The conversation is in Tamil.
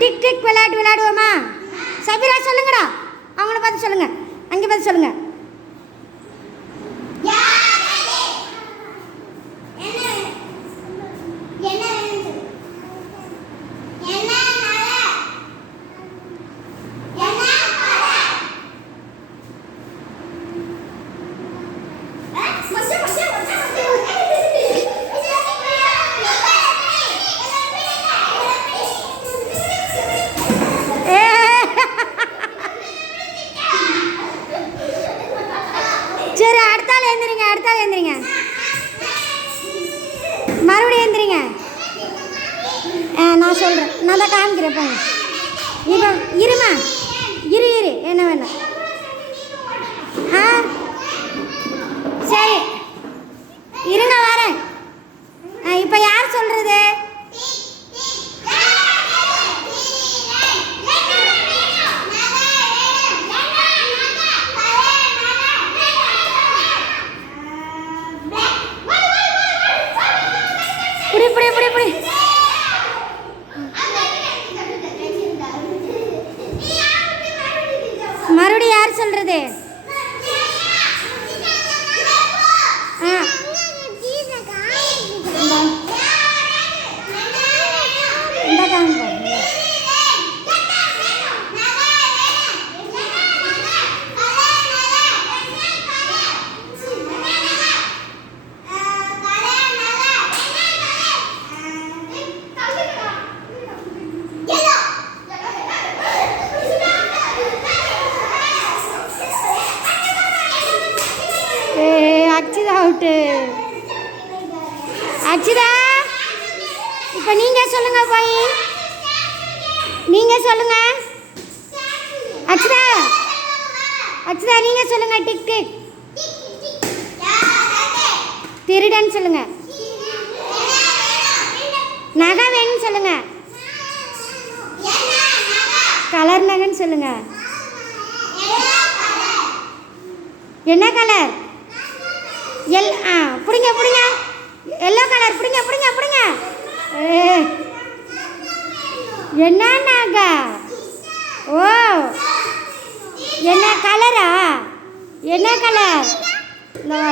டிக் டிக் விளையாட்டு விளையாடுவோமா? சபிரா சொல்லுங்கடா, அவங்கள பார்த்து சொல்லுங்க, அங்கே பார்த்து சொல்லுங்க. சரி, அடுத்தாள் எழுந்திரிங்க, அடுத்தாள் எழுந்திரிங்க, மறுபடியும் எழுந்திரிங்க. நான் சொல்கிறேன், நான் தான் காமிக்கிறேன் பாருங்க. இப்போ இருமா, இரு என்ன வேணும்? சரி இருங்க, வரேன். இப்போ யார் சொல்கிறது? இப்படி மறுபடியும் யார் சொல்றது? அக்ஷிதா அவுட்டு. அக்ஷிதா, இப்போ நீங்கள் சொல்லுங்க போய், நீங்கள் சொல்லுங்க. அக்ஷிதா நீங்கள் சொல்லுங்க. Tick tick. திருடன் சொல்லுங்க. நகை வேணும்னு சொல்லுங்க. கலர் நகைன்னு சொல்லுங்க. என்ன கலர்? பிடிங்க எல்லோ கலர். பிடிங்க. என்ன நகை? ஓ, என்ன கலரா? என்ன கலர்?